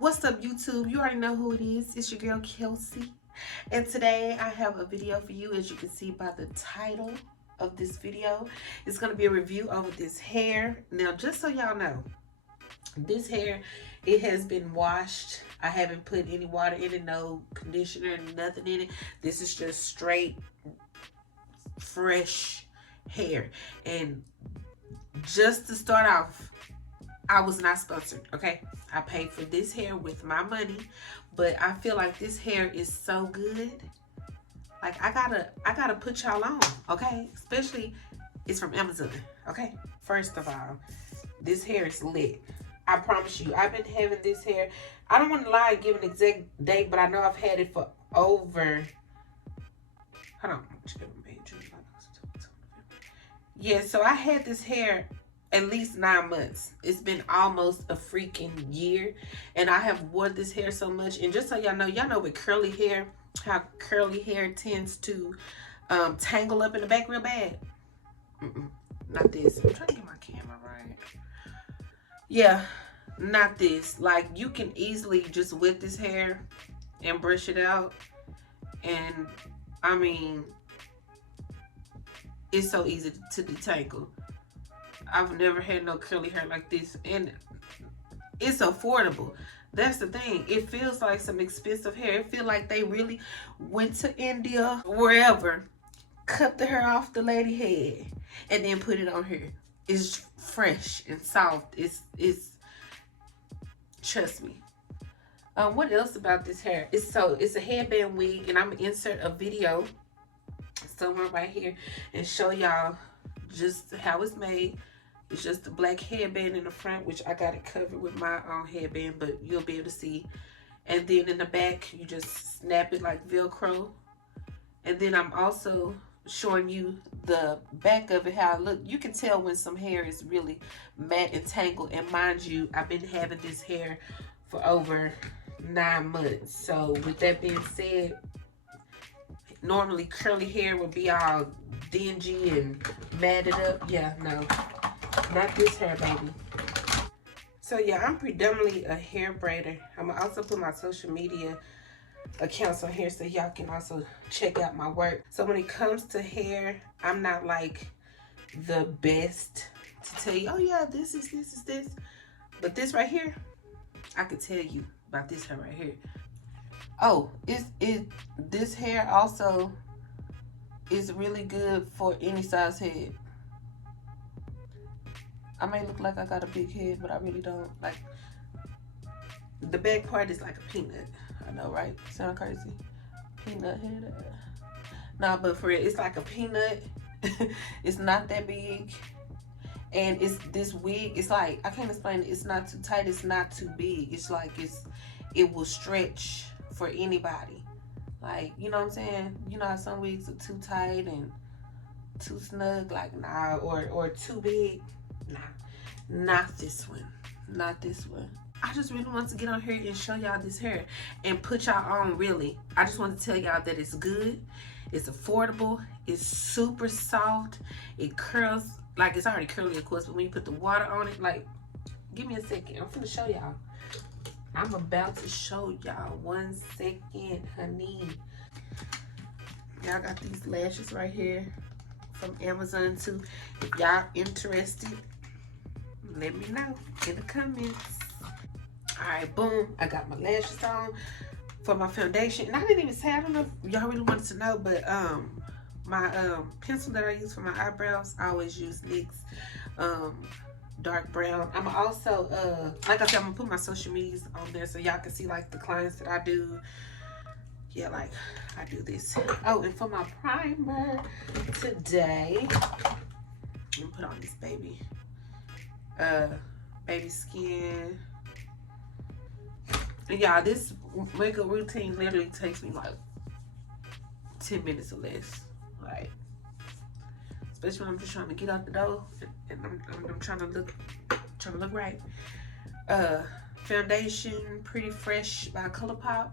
What's up, YouTube? You already know who it is. It's your girl Kelsey, and today I have a video for you. As you can see by the title of this video, it's going to be a review over this hair. Now, just so y'all know, this hair, it has been washed. I haven't put any water in it, no conditioner, nothing in it. This is just straight fresh hair. And just to start off, I was not sponsored, okay? I paid for this hair with my money, but I feel like this hair is so good. Like I gotta put y'all on, okay? Especially it's from Amazon, okay? First of all, this hair is lit. I promise you, I've been having this hair. I don't want to lie and give an exact date, but I know I've had it for over. Hold on. Yeah, so I had this hair at least 9 months. It's been almost a freaking year, and I have wore this hair so much. And just so y'all know with curly hair, how curly hair tends to tangle up in the back real bad. Not this. I'm trying to get my camera right. Yeah, not this. Like, you can easily just wet this hair and brush it out, and I mean, it's so easy to detangle. I've never had no curly hair like this, and it's affordable. That's the thing. It feels like some expensive hair. It feels like they really went to India, wherever, cut the hair off the lady head, and then put it on her. It's fresh and soft. It's trust me. What else about this hair? It's a headband wig, and I'm gonna insert a video somewhere right here and show y'all just how it's made. It's just a black headband in the front, which I got it covered with my own headband, but you'll be able to see. And then in the back, you just snap it like Velcro. And then I'm also showing you the back of it, how it look. You can tell when some hair is really matte and tangled. And mind you, I've been having this hair for over 9 months. So with that being said, normally curly hair would be all dingy and matted up. Yeah, no. Not this hair, baby. So yeah, I'm predominantly a hair braider. I'm gonna also put my social media accounts on here so y'all can also check out my work. So when it comes to hair, I'm not like the best to tell you, oh yeah, this is this. But this right here, I could tell you about this hair right here. Oh, this hair also is really good for any size head. I may look like I got a big head, but I really don't. Like, the back part is like a peanut. I know, right? Sound crazy? Peanut head. No, but for it, it's like a peanut. It's not that big. And it's this wig. It's like, I can't explain it. It's not too tight. It's not too big. It's like it will stretch for anybody. Like, you know what I'm saying? You know how some wigs are too tight and too snug? Like, nah. Or too big. Nah, not this one. Not this one. I just really want to get on here and show y'all this hair and put y'all on, really. I just want to tell y'all that it's good, it's affordable, it's super soft, it curls, like it's already curly of course, but when you put the water on it, like, give me a second, I'm finna show y'all. I'm about to show y'all. 1 second, honey. Y'all got these lashes right here from Amazon too. If y'all interested, let me know in the comments. Alright, boom. I got my lashes on. For my foundation, and I didn't even say, I don't know if y'all really wanted to know, but my pencil that I use for my eyebrows, I always use NYX dark brown. I'm also like I said, I'm gonna put my social medias on there so y'all can see like the clients that I do. Yeah, like I do this. Oh, and for my primer today, I'm gonna put on this baby skin. And y'all, this makeup routine literally takes me like 10 minutes or less. Like, especially when I'm just trying to get out the door and I'm trying to look right. Foundation Pretty Fresh by ColourPop.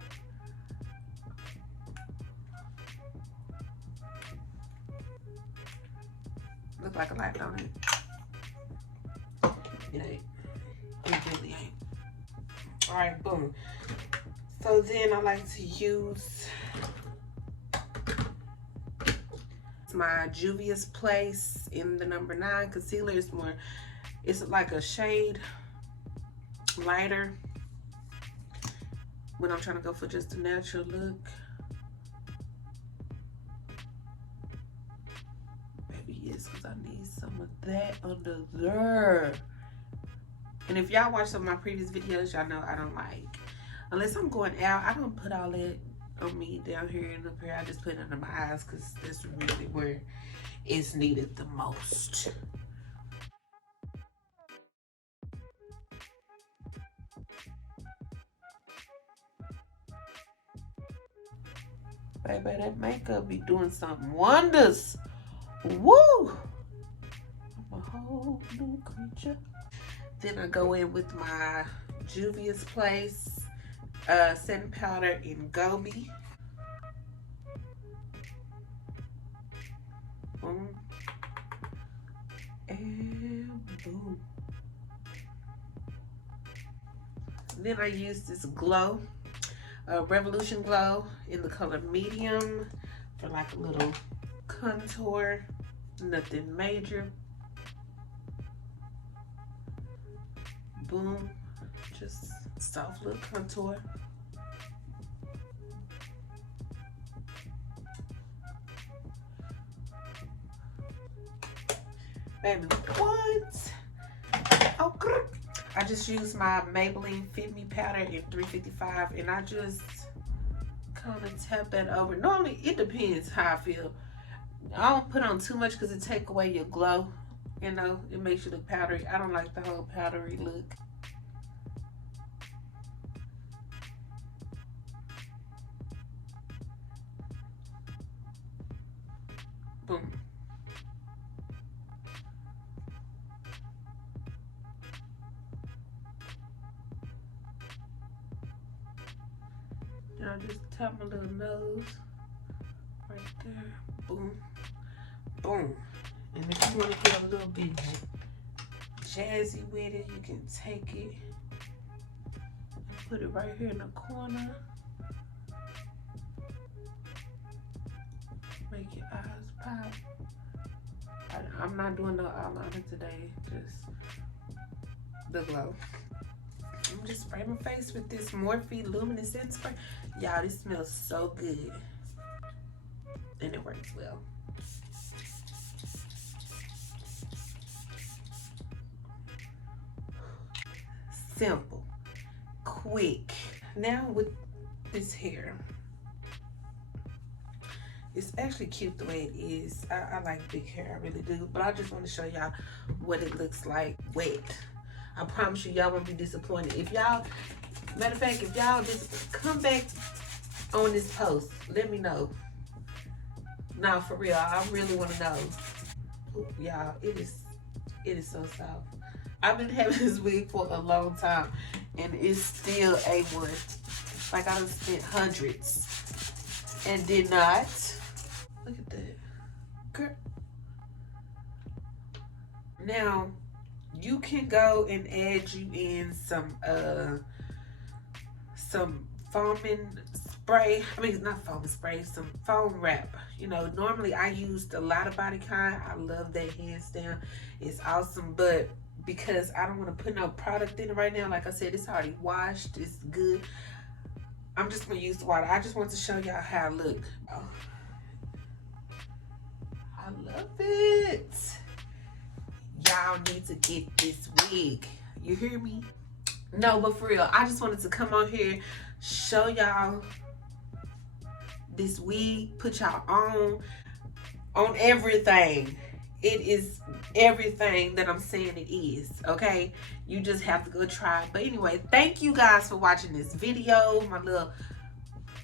Look like a light, don't it? It ain't. It really ain't. All right, boom. So then I like to use my Juvias Place in the number 9 concealer. It's more, it's like a shade lighter when I'm trying to go for just a natural look. Maybe yes, because I need some of that under there. And if y'all watch some of my previous videos, y'all know I don't like, unless I'm going out, I don't put all that on me down here and up here. I just put it under my eyes because that's really where it's needed the most. Baby, that makeup be doing some wonders. Woo! I'm a whole new creature. Then I go in with my Juvia's Place setting powder in Gobi. Boom. And boom. Then I use this glow, Revolution Glow in the color medium for like a little contour, nothing major. Boom, just soft little contour. Baby, what? Oh, I just use my Maybelline Fit Me powder in 355 and I just kind of tap that over. Normally, it depends how I feel. I don't put on too much because it takes away your glow. You know, it makes you look powdery. I don't like the whole powdery look. Boom. Then I just tap my little nose right there. Boom. Boom. And if you want to get a little bit jazzy with it, you can take it and put it right here in the corner. Make your eyes pop. I'm not doing no eyeliner today, just the glow. I'm just spraying my face with this Morphe Luminescent spray. Y'all, this smells so good. And it works well. Simple, quick. Now with this hair, it's actually cute the way it is. I like big hair, I really do. But I just want to show y'all what it looks like wet. I promise you, y'all won't be disappointed. If y'all, matter of fact, if y'all just come back on this post, let me know. Nah, for real, I really want to know. Y'all, it is so soft. I've been having this wig for a long time, and it's still A1. Like I done spent hundreds and did not. Look at that, girl. Now, you can go and add you in some foaming spray. I mean, not foaming spray, some foam wrap. You know, normally I used a lot of body kind. I love that, hands down. It's awesome, but because I don't want to put no product in it right now, like I said, it's already washed, it's good. I'm just gonna use the water. I just want to show y'all how I look. Oh, I love it. Y'all need to get this wig. You hear me? No, but for real, I just wanted to come on here, show y'all this wig, put y'all on everything. It is everything that I'm saying it is, okay? You just have to go try it. But anyway, thank you guys for watching this video, my little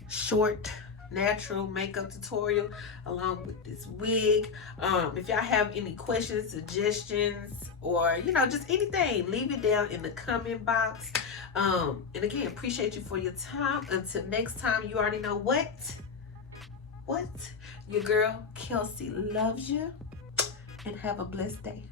short natural makeup tutorial along with this wig. If y'all have any questions, suggestions, or you know, just anything, leave it down in the comment box. And again, appreciate you for your time. Until next time, you already know what your girl Kelsey loves you, and have a blessed day.